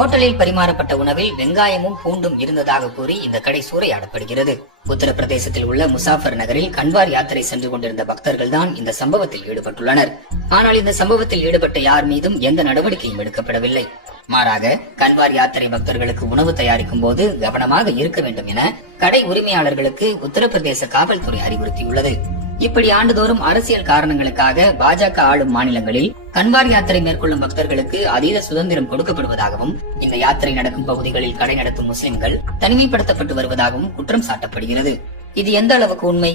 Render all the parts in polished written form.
ஹோட்டலில் பரிமாறப்பட்ட உணவில் வெங்காயமும் பூண்டும் இருந்ததாக கூறி இந்த கடை சூறையாடப்படுகிறது. உத்தரப்பிரதேசத்தில் உள்ள முசாஃபர் நகரில் கன்வார் யாத்திரை சென்று கொண்டிருந்த பக்தர்கள் தான் இந்த சம்பவத்தில் ஈடுபட்டுள்ளனர். ஆனால் இந்த சம்பவத்தில் ஈடுபட்ட யார் மீதும் எந்த நடவடிக்கையும் எடுக்கப்படவில்லை. மாறாக கன்வார் யாத்திரை பக்தர்களுக்கு உணவு தயாரிக்கும் போது கவனமாக இருக்க வேண்டும் என கடை உரிமையாளர்களுக்கு உத்தரப்பிரதேச காவல்துறை அறிவுறுத்தியுள்ளது. இப்படி ஆண்டுதோறும் அரசியல் காரணங்களுக்காக பாஜக ஆளும் மாநிலங்களில் கன்வார் யாத்திரை மேற்கொள்ளும் பக்தர்களுக்கு அதீத சுதந்திரம் கொடுக்கப்படுவதாகவும் இந்த யாத்திரை நடக்கும் பகுதிகளில் கடை நடத்தும் முஸ்லிம்கள் தனிமைப்படுத்தப்பட்டு வருவதாகவும் குற்றம் சாட்டப்படுகிறது. இது எந்த அளவுக்கு உண்மை?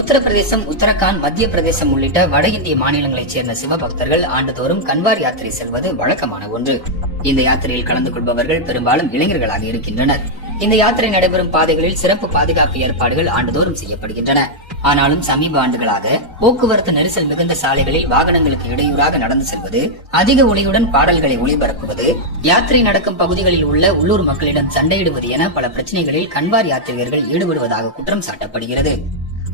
உத்தரப்பிரதேசம், உத்தரகாண்ட், மத்திய பிரதேசம் உள்ளிட்ட வட இந்திய மாநிலங்களைச் சேர்ந்த சிவபக்தர்கள் ஆண்டுதோறும் கன்வார் யாத்திரை செல்வது வழக்கமான ஒன்று. இந்த யாத்திரையில் கலந்து கொள்பவர்கள் பெரும்பாலும் இளைஞர்களாக இருக்கின்றனர். இந்த யாத்திரை நடைபெறும் பாதைகளில் சிறப்பு பாதுகாப்பு ஏற்பாடுகள் ஆண்டுதோறும் செய்யப்படுகின்றன. ஆனாலும் சமீப ஆண்டுகளாக போக்குவரத்து நெரிசல் மிகுந்த சாலைகளில் வாகனங்களுக்கு இடையூறாக நடந்து செல்வது, அதிக ஒளியுடன் பாடல்களை ஒளிபரப்புவது, யாத்திரை நடக்கும் பகுதிகளில் உள்ள உள்ளூர் மக்களிடம் சண்டையிடுவது என பல பிரச்சனைகளில் கன்வார் யாத்ரீகர்கள் ஈடுபடுவதாக குற்றம் சாட்டப்படுகிறது.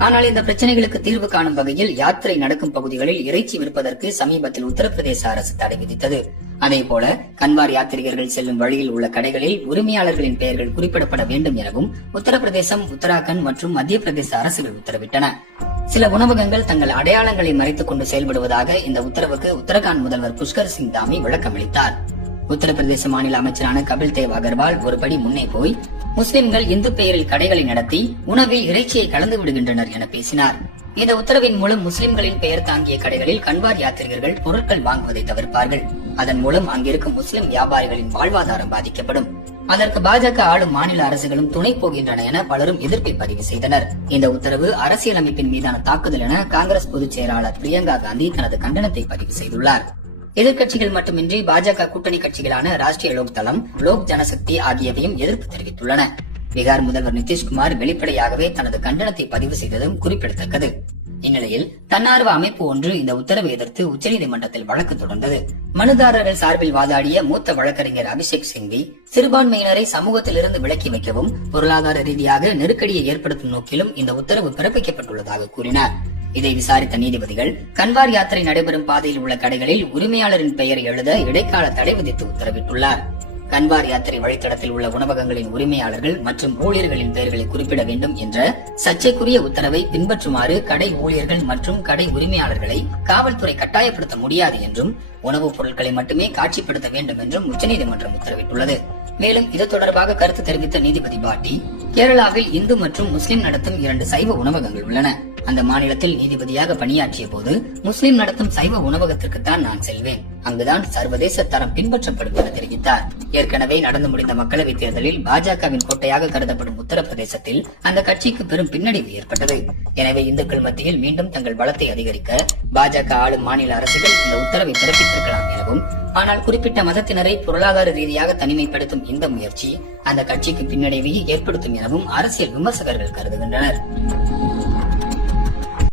ஆனால் இந்த பிரச்சனைகளுக்கு தீர்வு காணும் வகையில் யாத்திரை நடக்கும் பகுதிகளில் இறைச்சி விற்பதற்கு சமீபத்தில் உத்தரப்பிரதேச அரசு தடை விதித்தது. அதேபோல கன்வார் யாத்திரிகர்கள் செல்லும் வழியில் உள்ள கடைகளில் உரிமையாளர்களின் பெயர்கள் குறிப்பிடப்பட வேண்டும் எனவும் உத்தரப்பிரதேசம், உத்தராகண்ட் மற்றும் மத்திய பிரதேச அரசுகள் உத்தரவிட்டன. சில உணவகங்கள் தங்கள் அடையாளங்களை மறைத்துக் கொண்டு செயல்படுவதாக இந்த உத்தரவுக்கு உத்தரகாண்ட் முதல்வர் புஷ்கர் சிங் தாமி விளக்கமளித்தார். உத்தரப்பிரதேச மாநில அமைச்சரான கபில் தேவ் அகர்வால் ஒருபடி முன்னே போய் முஸ்லிம்கள் இந்து பெயரில் கடைகளை நடத்தி உணவில் இறைச்சியை கலந்து விடுகின்றனர் என பேசினார். இந்த உத்தரவின் மூலம் முஸ்லிம்களின் பெயர் தாங்கிய கடைகளில் கன்வார் யாத்திரிகர்கள் பொருட்கள் வாங்குவதை தவிர்ப்பார்கள். அதன் மூலம் அங்கிருக்கும் முஸ்லிம் வியாபாரிகளின் வாழ்வாதாரம் பாதிக்கப்படும். அதற்கு பாஜக ஆளும் மாநில அரசுகளும் துணை போகின்றன என பலரும் எதிர்ப்பை பதிவு செய்தனர். இந்த உத்தரவு அரசியலமைப்பின் மீதான தாக்குதல் என காங்கிரஸ் பொதுச் செயலாளர் பிரியங்கா காந்தி தனது கண்டனத்தை பதிவு செய்துள்ளார். எதிர்கட்சிகள் மட்டுமின்றி பாஜக கூட்டணி கட்சிகளான ராஷ்டிரிய லோக் தளம், லோக் ஜனசக்தி ஆகியவையும் எதிர்ப்பு தெரிவித்துள்ளன. பீகார் முதல்வர் நிதிஷ்குமார் வெளிப்படையாகவே தனது கண்டனத்தை பதிவு செய்ததும் குறிப்பிடத்தக்கது. இந்நிலையில் தன்னார்வ அமைப்பு ஒன்று இந்த உத்தரவை எதிர்த்து உச்சநீதிமன்றத்தில் வழக்கு தொடர்ந்தது. மனுதாரர்கள் சார்பில் வாதாடிய மூத்த வழக்கறிஞர் அபிஷேக் சிங்வி சிறுபான்மையினரை சமூகத்திலிருந்து விலக்கி வைக்கவும் பொருளாதார ரீதியாக நெருக்கடியை ஏற்படுத்தும் நோக்கிலும் இந்த உத்தரவு பிறப்பிக்கப்பட்டுள்ளதாக கூறினார். இதை விசாரித்த நீதிபதிகள் கன்வார் யாத்திரை நடைபெறும் பாதையில் உள்ள கடைகளில் உரிமையாளரின் பெயர் எழுத இடைக்கால தடை விதித்து உத்தரவிட்டுள்ளார். கன்வார் யாத்திரை வழித்தடத்தில் உள்ள உணவகங்களின் உரிமையாளர்கள் மற்றும் ஊழியர்களின் பெயர்களை குறிப்பிட வேண்டும் என்ற சர்ச்சைக்குரிய உத்தரவை பின்பற்றுமாறு கடை ஊழியர்கள் மற்றும் கடை உரிமையாளர்களை காவல்துறை கட்டாயப்படுத்த முடியாது என்றும் உணவுப் பொருட்களை மட்டுமே காட்சிப்படுத்த வேண்டும் என்றும் உச்சநீதிமன்றம் உத்தரவிட்டுள்ளது. மேலும் இது தொடர்பாக கருத்து தெரிவித்த நீதிபதி பாட்டி, கேரளாவில் இந்து மற்றும் முஸ்லிம் நடத்தும் 2 சைவ உணவகங்கள் உள்ளன. அந்த மாநிலத்தில் நீதிபதியாக பணியாற்றிய போது முஸ்லிம் நடத்தும் சைவ உணவகத்திற்குத்தான் நான் செல்வேன். அங்குதான் சர்வதேச தரம் பின்பற்றப்படும் என தெரிவித்தார். ஏற்கனவே நடந்து முடிந்த மக்களவைத் தேர்தலில் பாஜகவின் கோட்டையாக கருதப்படும் உத்தரப்பிரதேசத்தில் அந்த கட்சிக்கு பெரும் பின்னடைவு ஏற்பட்டது. எனவே இந்துக்கள் மத்தியில் மீண்டும் தங்கள் பலத்தை அதிகரிக்க பாஜக ஆளும் மாநில அரசுகள் இந்த உத்தரவை பிறப்பித்திருக்கலாம் எனவும், ஆனால் குறிப்பிட்ட மதத்தினரை பொருளாதார ரீதியாக தனிமைப்படுத்தும் இந்த முயற்சி அந்த கட்சிக்கு பின்னடைவையை ஏற்படுத்தும் எனவும் அரசியல் விமர்சகர்கள் கருதுகின்றனர்.